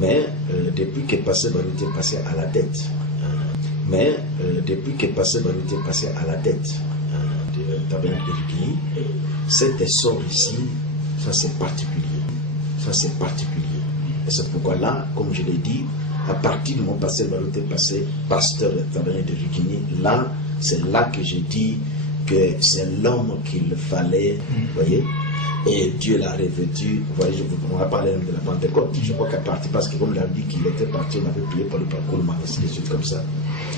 Mais depuis que Pasteur Baruti est passé à la tête, de Tabernacle de Rigini, cet essor ici, ça c'est particulier. Et c'est pourquoi là, comme je l'ai dit, à partir de mon Pasteur Baruti est passé pasteur de Tabernacle de Rigini, là, c'est là que j'ai dit que c'est l'homme qu'il fallait, voyez. Et Dieu l'a revêtu. Vous voyez, on va parler de la Pentecôte. Je crois qu'à partir, parce que comme il a dit qu'il était parti, on avait prié pour le parcours, et des choses comme ça.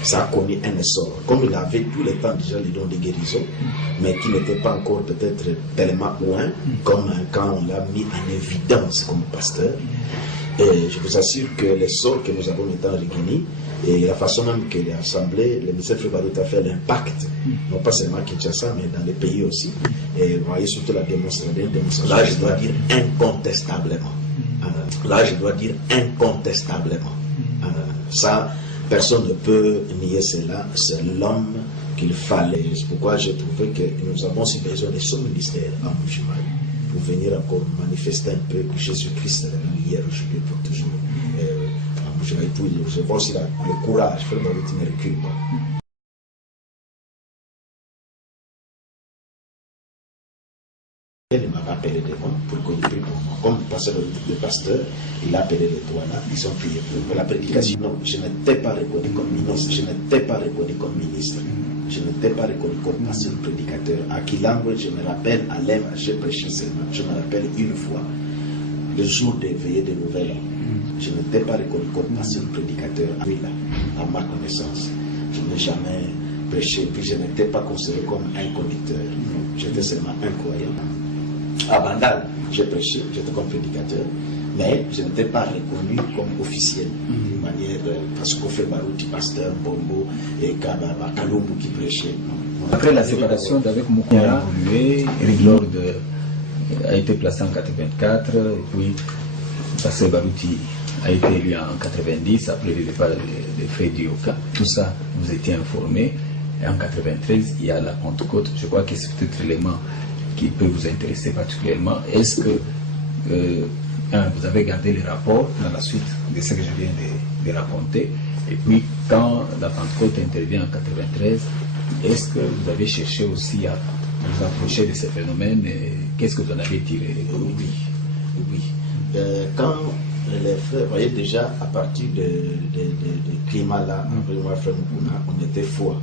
Ça a connu un essor. Comme il avait tout le temps déjà les dons de guérison, mais qui n'était pas encore peut-être tellement loin, comme quand on l'a mis en évidence comme pasteur. Et je vous assure que l'essor que nous avons mis en Rigini, et la façon même que l'Assemblée, le ministère Frère Baruti a fait l'impact, non pas seulement à Kinshasa, mais dans les pays aussi. Et vous voyez surtout la démonstration. Là, je dois dire incontestablement. Ça, personne ne peut nier cela. C'est l'homme qu'il fallait. C'est pourquoi j'ai trouvé que nous avons aussi besoin de son ministère à Mbuji-Mayi pour venir encore manifester un peu Jésus-Christ hier, aujourd'hui, pour toujours. Je vois aussi le courage, Frère Baruti ne recule pas. Il m'a appelé devant pour qu'on prie pour moi. Comme le pasteur, il a appelé les trois là, ils ont prié pour la prédication. Non, je n'étais pas reconnu comme ministre. Je n'étais pas reconnu comme pasteur prédicateur. À Kilango, je me rappelle, à Lem, j'ai prêché seulement. Je me rappelle une fois, le jour des veillées de Nouvel An. Je n'étais pas reconnu comme pasteur prédicateur à ma connaissance. Je n'ai jamais prêché, puis je n'étais pas considéré comme un conducteur. J'étais seulement un croyant. À Bandal, j'ai prêché, j'étais comme prédicateur, mais je n'étais pas reconnu comme officiel. D'une manière, parce qu'on fait Baruti, pasteur, Bombo et Kalumbu qui prêchait. Après la séparation d'avec Moukoura, a évolué, Riglord a été placé en 84, et puis pasteur Baruti a été élu en 90, après le départ de Frère Dioka. Tout ça, vous étiez informé. Et en 93, il y a la Pentecôte. Je crois que c'est peut-être l'élément qui peut vous intéresser particulièrement. Est-ce que vous avez gardé les rapports dans la suite de ce que je viens de raconter? Et puis, quand la Pentecôte intervient en 93, est-ce que vous avez cherché aussi à vous approcher de ces phénomènes? Qu'est-ce que vous en avez tiré? Oui. Quand les frères, vous voyez déjà, à partir de climat là, après moi, frère Mukuna, on était foi.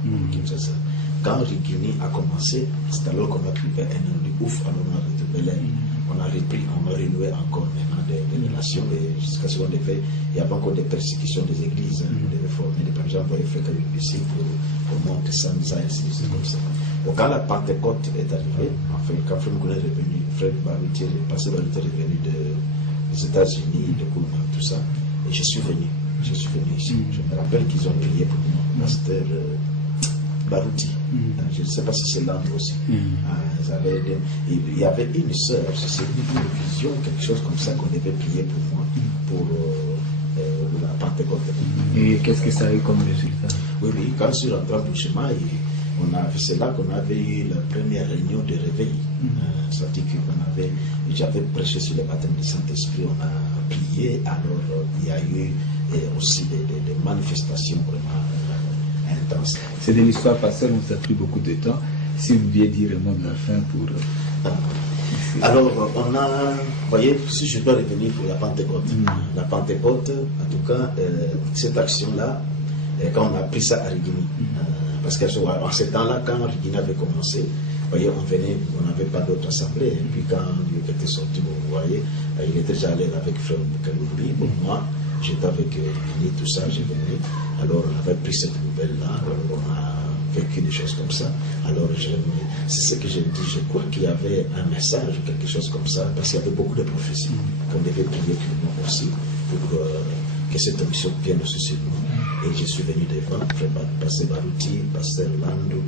Quand Rigini a commencé, c'est alors qu'on a trouvé un ennemi ouf, alors on a retrouvé l'air. On a repris, on a renoué encore maintenant des relations, jusqu'à ce qu'on devait, il y avait encore des persécutions des églises, on devait former des gens, on voyait faire ici pour monter ça, ainsi de suite, comme ça. Donc quand la Pentecôte est arrivée, enfin, quand Frère Mukuna est revenu, Frère Baruti, le pasteur Baruti est revenu des États-Unis, de Koulman, tout ça, et je suis venu ici. Je me rappelle qu'ils ont prié pour moi, pasteur Baruti. Je ne sais pas si c'est l'âme aussi. Il y avait une sœur, c'est une vision, quelque chose comme ça qu'on devait prier pour moi, pour la Pentecôte. Et qu'est-ce que ça a eu comme résultat? Oui, quand je suis rentré au chemin, c'est là qu'on avait eu la première réunion de réveil. C'est-à-dire que j'avais prêché sur le baptême du Saint-Esprit, on a prié, alors il y a eu aussi des manifestations vraiment intenses. C'est de l'histoire passée, on vous a pris beaucoup de temps. Si vous deviez dire le mot de la fin pour... Alors, vous voyez, si je dois revenir pour la Pentecôte. La Pentecôte, en tout cas, cette action-là, quand on a pris ça à Rigini, parce qu'en ce temps-là, quand Rigini avait commencé, vous voyez, on n'avait pas d'autre assemblée. Et puis quand il était sorti, vous voyez, il était déjà allé avec Frère Kalumbi. Bon, moi, j'étais avec Rigini, tout ça, j'ai venu. Alors, on avait pris cette nouvelle-là, on a vécu des choses comme ça. Alors, c'est ce que je dis, je crois qu'il y avait un message ou quelque chose comme ça, parce qu'il y avait beaucoup de prophéties qu'on devait prier pour nous aussi, pour que cette mission vienne aussi sur nous. Et je suis venu devant, pasteur Baruti, pasteur Lando,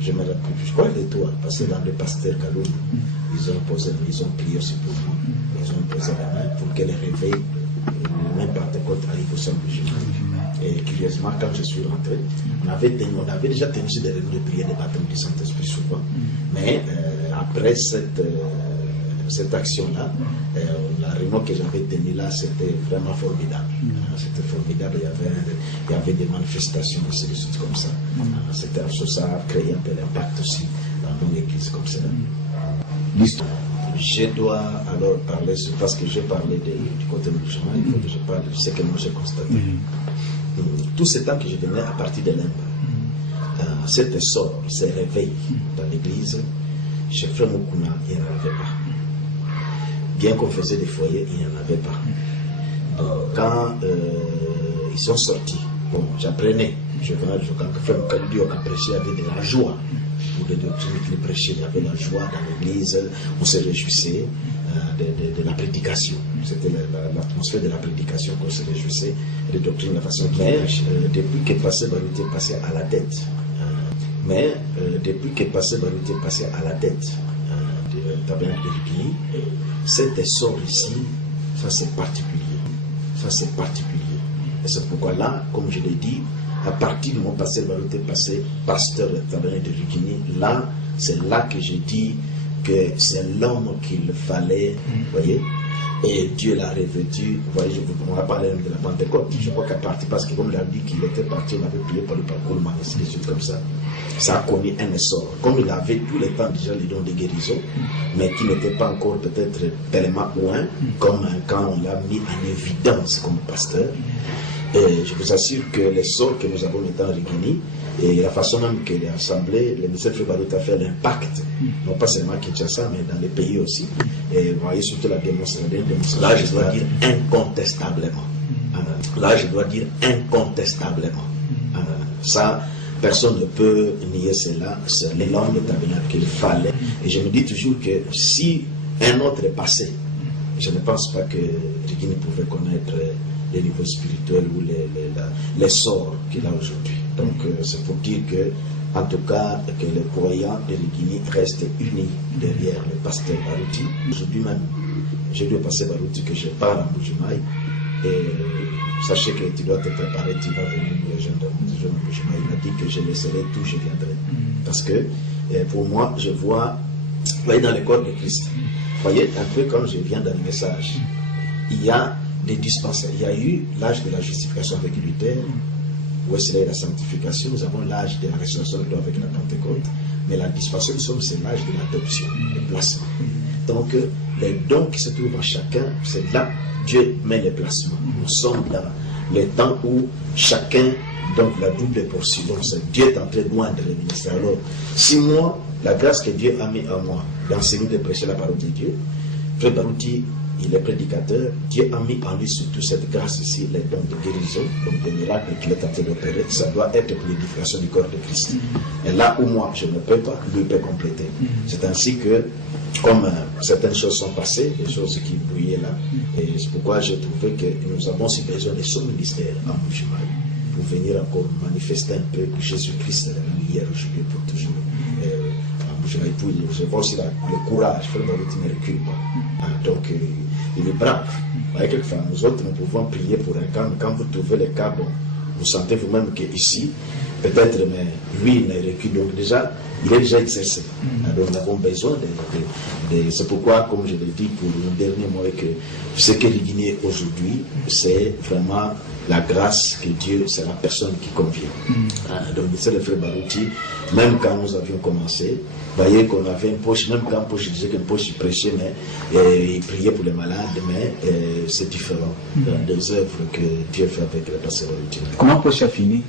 je me rappelle, je crois les trois, pasteur Lando, pasteur Kalum, ils ont prié aussi pour moi, ils ont posé la main pour que le réveil, même Pentecôte arrive au sein du jour. Et curieusement, quand je suis rentré, on avait déjà tenu sur des réunions de prière de baptême du Saint-Esprit souvent, mais après cette cette action-là, la réunion que j'avais tenue là, c'était vraiment formidable. C'était formidable, il y avait des manifestations, c'est des choses comme ça. Ça a créé un peu d'impact aussi dans mon église comme ça. L'histoire. Je dois alors parler, parce que j'ai parlé du côté musulman, il faut que je parle de ce que moi j'ai constaté. Tout ce temps que je venais à partir de l'Inde, cet essor, ce réveil dans l'église, chez Frère Moukouna, il n'y en avait pas. Bien qu'on faisait des foyers, il n'y en avait pas. Donc, quand ils sont sortis, bon, j'apprenais, je venais de quand Frère Moukouna prêchait, il y avait de la joie. Pour les doctrines qu'il prêchait, il y avait la joie dans l'église, on se réjouissait de la prédication. C'était l'atmosphère de la prédication qu'on se réjouissait, les doctrines, la façon qu'il prêche. Depuis que Pasteur Barou était passé à la tête, depuis que Pasteur Barou était passé à la tête du tabernacle de Rigini, cet essor ici, ça c'est particulier. Ça c'est particulier. Et c'est pourquoi là, comme je l'ai dit, à partir de mon Pasteur Barou était passé pasteur du tabernacle de Rigini, là, c'est là que j'ai dit que c'est l'homme qu'il fallait, vous voyez, et Dieu l'a revêtu. Vous voyez, on va parler de la Pentecôte. Je crois qu'à partir, parce que comme il a dit qu'il était parti, on avait prié par le parcours, des choses comme ça. Ça a connu un essor. Comme il avait tout le temps déjà les dons de guérison, mais qui n'était pas encore peut-être tellement loin, comme quand on l'a mis en évidence comme pasteur. Et je vous assure que l'essor que nous avons mis en Rigini, et la façon même que l'Assemblée, le ministère Frère Barou a fait l'impact, non pas seulement à Kinshasa, mais dans les pays aussi. Et vous voyez surtout la démonstration. Là, je dois dire incontestablement. Là, je dois dire incontestablement. Ça, personne ne peut nier cela. C'est l'élan de tabernacle qu'il fallait. Et je me dis toujours que si un autre est passé, je ne pense pas que Rigini pouvait connaître les niveaux spirituels ou les sorts qu'il a aujourd'hui. Donc c'est pour dire que, en tout cas, que les croyants de Rigini restent unis derrière le pasteur Barouti. Aujourd'hui même, j'ai dit au pasteur Barouti que je pars à Mbujimaï, et sachez que tu dois te préparer, tu vas venir me rejoindre à Mbujimaï. Il m'a dit que je laisserai tout, je viendrai. Parce que pour moi, je vois, vous voyez, dans le corps de Christ, vous voyez, un peu comme je viens dans le message, il y a des dispensaires. Il y a eu l'âge de la justification avec Luther, où est la sanctification. Nous avons l'âge de la restauration de l'eau avec la Pentecôte, mais la dispensation, c'est l'âge de l'adoption, le placement. Donc, les dons qui se trouvent en chacun, c'est là Dieu met les placements. Nous sommes dans les temps où chacun, donc la double portion, donc Dieu est en train de moindre le ministère. Alors, si moi, la grâce que Dieu a mis en moi, d'enseigner, de prêcher la parole de Dieu, Frère Barouti, il est prédicateur, Dieu a mis en lui surtout cette grâce ici, les dons de guérison, donc des miracles qu'il est en train d'opérer, ça doit être pour l'édification du corps de Christ. Et là où moi je ne peux pas, lui peut compléter. C'est ainsi que, comme certaines choses sont passées, des choses qui brouillaient là, et c'est pourquoi j'ai trouvé que nous avons aussi besoin de son ministère en Mbujimaï, pour venir encore manifester un peu Jésus-Christ hier, aujourd'hui, pour toujours. Je vois aussi le courage, Frère Barouti ne recule pas. Donc, il est brave. Avec quelquefois, nous autres, nous pouvons prier pour un cas, mais quand vous trouvez le cas, bon, vous sentez vous-même qu'ici, peut-être, mais lui, il ne recule. Donc, déjà, il est déjà exercé. Donc, nous avons besoin de c'est pourquoi, comme je l'ai dit pour le dernier mois, que ce que Rigini est aujourd'hui, c'est vraiment la grâce que Dieu, c'est la personne qui convient. Donc, c'est le Frère Barouti, même quand nous avions commencé, vous voyez qu'on avait une poche, même quand poche, je disais qu'une poche, il prêchait, mais il priait pour les malades, mais c'est différent des œuvres que Dieu fait avec la pasteur Barouti. Comment poche a fini?